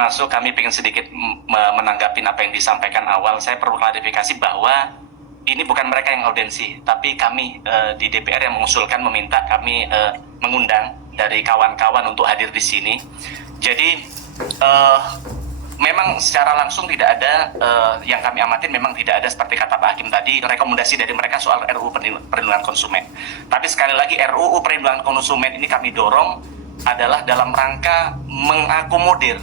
masuk, kami ingin sedikit menanggapi apa yang disampaikan awal. Saya perlu klarifikasi bahwa ini bukan mereka yang audiensi, tapi kami di DPR yang mengusulkan, meminta kami mengundang dari kawan-kawan untuk hadir di sini. Jadi memang secara langsung tidak ada yang kami amatin, memang tidak ada seperti kata Pak Hakim tadi rekomendasi dari mereka soal RUU Perlindungan Konsumen. Tapi sekali lagi RUU Perlindungan Konsumen ini kami dorong adalah dalam rangka mengakomodir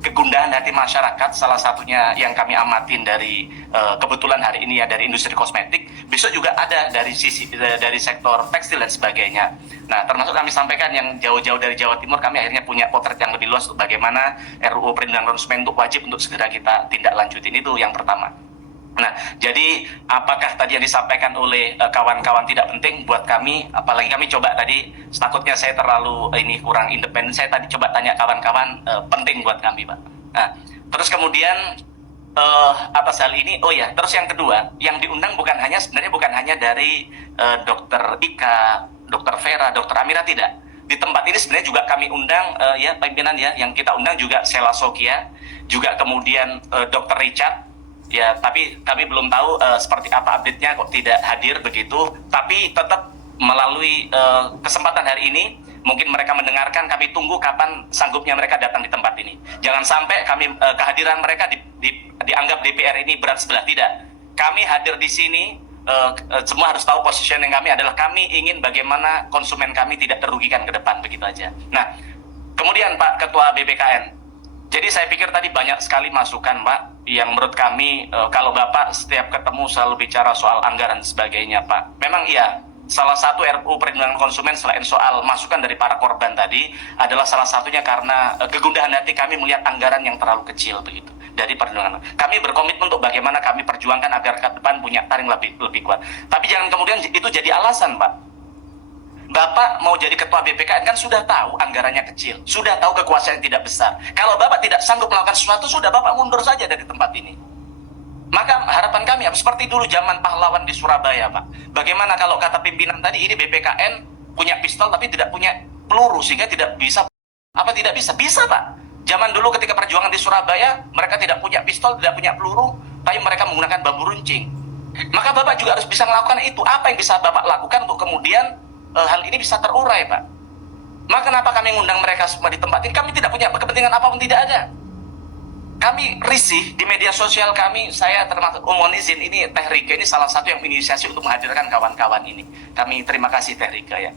kegundahan hati masyarakat, salah satunya yang kami amatin dari kebetulan hari ini ya dari industri kosmetik, besok juga ada dari sektor tekstil dan sebagainya. Nah, termasuk kami sampaikan yang jauh-jauh dari Jawa Timur, kami akhirnya punya potret yang lebih luas untuk bagaimana RUU Perlindungan Konsumen untuk wajib untuk segera kita tindak lanjutin, itu yang pertama. Nah, jadi apakah tadi yang disampaikan oleh kawan-kawan tidak penting buat kami? Apalagi kami coba tadi, takutnya saya terlalu kurang independen. Saya tadi coba tanya kawan-kawan, penting buat kami, Pak. Nah, terus kemudian atas hal ini, terus yang kedua, yang diundang sebenarnya bukan hanya dari Dokter Ika, Dokter Vera, Dokter Amira, tidak. Di tempat ini sebenarnya juga kami undang pimpinan yang kita undang juga Sela Sokia, juga kemudian Dokter Richard. Ya, tapi kami belum tahu seperti apa update-nya, kok tidak hadir begitu. Tapi tetap melalui kesempatan hari ini, mungkin mereka mendengarkan, kami tunggu kapan sanggupnya mereka datang di tempat ini. Jangan sampai kami kehadiran mereka dianggap DPR ini berat sebelah, tidak. Kami hadir di sini, semua harus tahu positioning kami adalah kami ingin bagaimana konsumen kami tidak terugikan ke depan, begitu aja. Nah, kemudian Pak Ketua BPKN, jadi saya pikir tadi banyak sekali masukan, Pak, yang menurut kami kalau Bapak setiap ketemu selalu bicara soal anggaran dan sebagainya, Pak. Memang iya, salah satu RUU Perlindungan Konsumen selain soal masukan dari para korban tadi adalah salah satunya karena kegundahan hati kami melihat anggaran yang terlalu kecil begitu dari perlindungan. Kami berkomitmen untuk bagaimana kami perjuangkan agar ke depan punya taring lebih kuat. Tapi jangan kemudian itu jadi alasan, Pak. Bapak mau jadi ketua BPKN kan sudah tahu anggarannya kecil, sudah tahu kekuasaan yang tidak besar. Kalau Bapak tidak sanggup melakukan sesuatu, sudah Bapak mundur saja dari tempat ini. Maka harapan kami seperti dulu zaman pahlawan di Surabaya, Pak. Bagaimana kalau kata pimpinan tadi, ini BPKN punya pistol tapi tidak punya peluru, sehingga tidak bisa. Apa tidak bisa? Bisa, Pak. Zaman dulu ketika perjuangan di Surabaya, mereka tidak punya pistol, tidak punya peluru, tapi mereka menggunakan bambu runcing. Maka Bapak juga harus bisa melakukan itu. Apa yang bisa Bapak lakukan untuk kemudian hal ini bisa terurai, Pak? Maka kenapa kami mengundang mereka semua di tempat ini? Kami tidak punya kepentingan apapun, tidak ada. Kami risih di media sosial kami, saya termasuk mohon izin, ini Teh Rika ini salah satu yang menginisiasi untuk menghadirkan kawan-kawan ini. Kami terima kasih Teh Rika ya.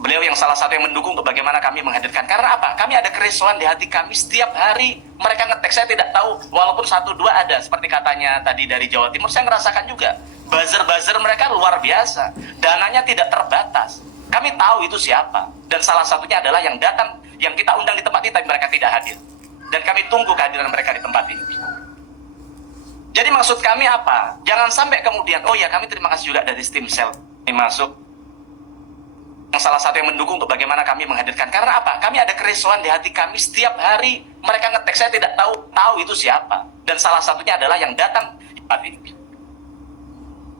Beliau yang salah satu yang mendukung untuk bagaimana kami menghadirkan. Karena apa? Kami ada kerisauan di hati kami setiap hari mereka ngetek. Saya tidak tahu, walaupun 1-2 ada, seperti katanya tadi dari Jawa Timur, saya ngerasakan juga. Buzzer-buzzer mereka luar biasa. Dananya tidak terbatas. Kami tahu itu siapa. Dan salah satunya adalah yang datang, yang kita undang di tempat ini, tapi mereka tidak hadir. Dan kami tunggu kehadiran mereka di tempat ini. Jadi maksud kami apa? Jangan sampai kemudian, kami terima kasih juga dari Steam Cell. Ini masuk. Yang salah satu yang mendukung untuk bagaimana kami menghadirkan. Karena apa? Kami ada kerisauan di hati kami setiap hari mereka ngetek. Saya tidak tahu itu siapa. Dan salah satunya adalah yang datang di tempat ini.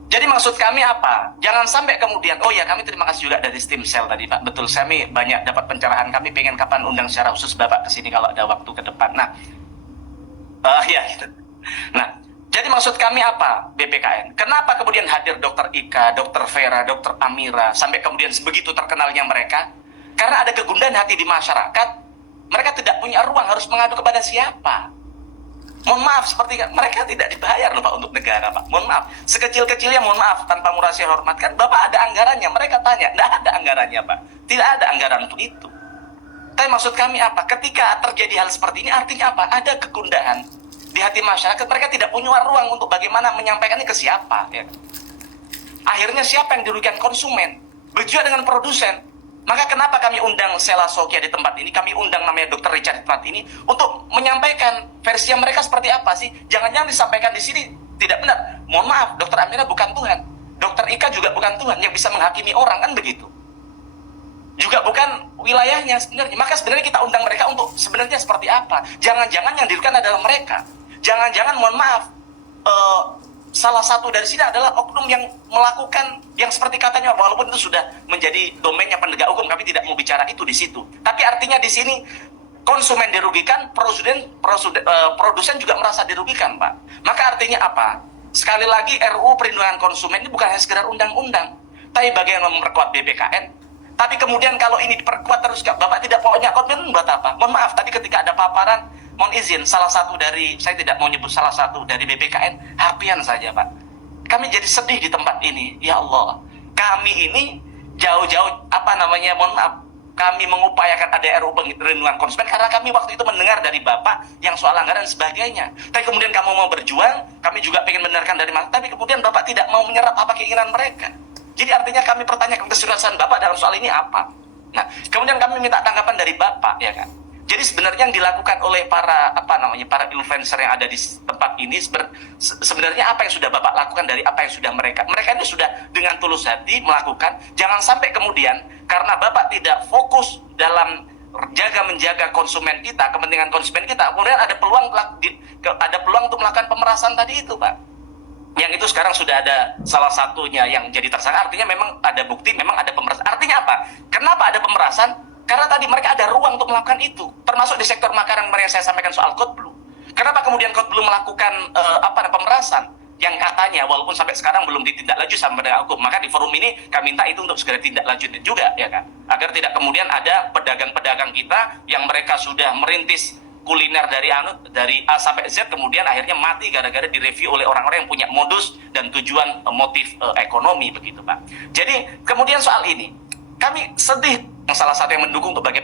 Jadi maksud kami apa? Jangan sampai kemudian, kami terima kasih juga dari Steam Cell tadi, Pak. Betul, kami banyak dapat pencerahan. Kami pengen kapan undang secara khusus Bapak ke sini kalau ada waktu ke depan. Nah, gitu. Nah, jadi maksud kami apa, BPKN? Kenapa kemudian hadir Dokter Ika, Dokter Vera, Dokter Amira, sampai kemudian sebegitu terkenalnya mereka? Karena ada kegundahan hati di masyarakat, mereka tidak punya ruang, harus mengadu kepada siapa? Mohon maaf, seperti mereka tidak dibayar loh Pak untuk negara, Pak. Mohon maaf, sekecil-kecilnya mohon maaf, tanpa murah saya hormatkan. Bapak ada anggarannya, mereka tanya, tidak ada anggarannya Pak. Tidak ada anggaran untuk itu. Tapi maksud kami apa? Ketika terjadi hal seperti ini, artinya apa? Ada kegundahan di hati masyarakat, mereka tidak punya ruang untuk bagaimana menyampaikannya ke siapa. Ya. Akhirnya siapa yang dirugikan? Konsumen. Begitu dengan produsen. Maka kenapa kami undang Sela Sokia di tempat ini, kami undang namanya Dr. Richard di tempat ini, untuk menyampaikan versi mereka seperti apa sih? Jangan-jangan disampaikan di sini tidak benar. Mohon maaf, Dr. Amira bukan Tuhan. Dr. Ika juga bukan Tuhan yang bisa menghakimi orang, kan begitu. Juga bukan wilayahnya sebenarnya. Maka sebenarnya kita undang mereka untuk sebenarnya seperti apa? Jangan-jangan yang dirugikan adalah mereka. Jangan-jangan, mohon maaf, salah satu dari sini adalah oknum yang melakukan yang seperti katanya, walaupun itu sudah menjadi domainnya penegak hukum, kami tidak mau bicara itu di situ. Tapi artinya di sini konsumen dirugikan, produsen juga merasa dirugikan, Pak. Maka artinya apa? Sekali lagi RUU Perlindungan Konsumen ini bukan hanya sekedar undang-undang, tapi bagaimana memperkuat BPKN. Tapi kemudian kalau ini diperkuat terus, Bapak tidak punya komitmen buat apa? Mohon maaf, tadi ketika ada paparan, mohon izin, salah satu dari, saya tidak mau nyebut salah satu dari BPKN, Harpian saja, Pak. Kami jadi sedih di tempat ini, ya Allah. Kami ini jauh-jauh, mohon maaf, kami mengupayakan ada RUU Perlindungan Konsumen karena kami waktu itu mendengar dari Bapak yang soal anggaran dan sebagainya. Tapi kemudian kamu mau berjuang, kami juga ingin mendengarkan dari Mas, tapi kemudian Bapak tidak mau menyerap apa keinginan mereka. Jadi artinya kami pertanyakan keseriusan Bapak dalam soal ini apa. Nah, kemudian kami minta tanggapan dari Bapak, ya kan. Jadi sebenarnya yang dilakukan oleh para para influencer yang ada di tempat ini sebenarnya apa yang sudah Bapak lakukan dari apa yang sudah mereka ini sudah dengan tulus hati melakukan. Jangan sampai kemudian karena Bapak tidak fokus dalam menjaga konsumen kita, kepentingan konsumen kita, kemudian ada peluang untuk melakukan pemerasan tadi itu, Pak. Yang itu sekarang sudah ada salah satunya yang jadi tersangka, artinya memang ada bukti, memang ada pemerasan. Artinya apa? Kenapa ada pemerasan? Karena tadi mereka ada ruang untuk melakukan itu, termasuk di sektor makanan yang saya sampaikan soal Code Blue. Kenapa kemudian Code Blue melakukan pemerasan yang katanya walaupun sampai sekarang belum ditindaklanjuti sama dengan hukum? Maka di forum ini kami minta itu untuk segera ditindaklanjuti juga, ya kan? Agar tidak kemudian ada pedagang-pedagang kita yang mereka sudah merintis kuliner dari A sampai Z kemudian akhirnya mati gara-gara direview oleh orang-orang yang punya modus dan tujuan motif ekonomi begitu, Pak. Jadi kemudian soal ini kami sedih, salah satu yang mendukung untuk bagi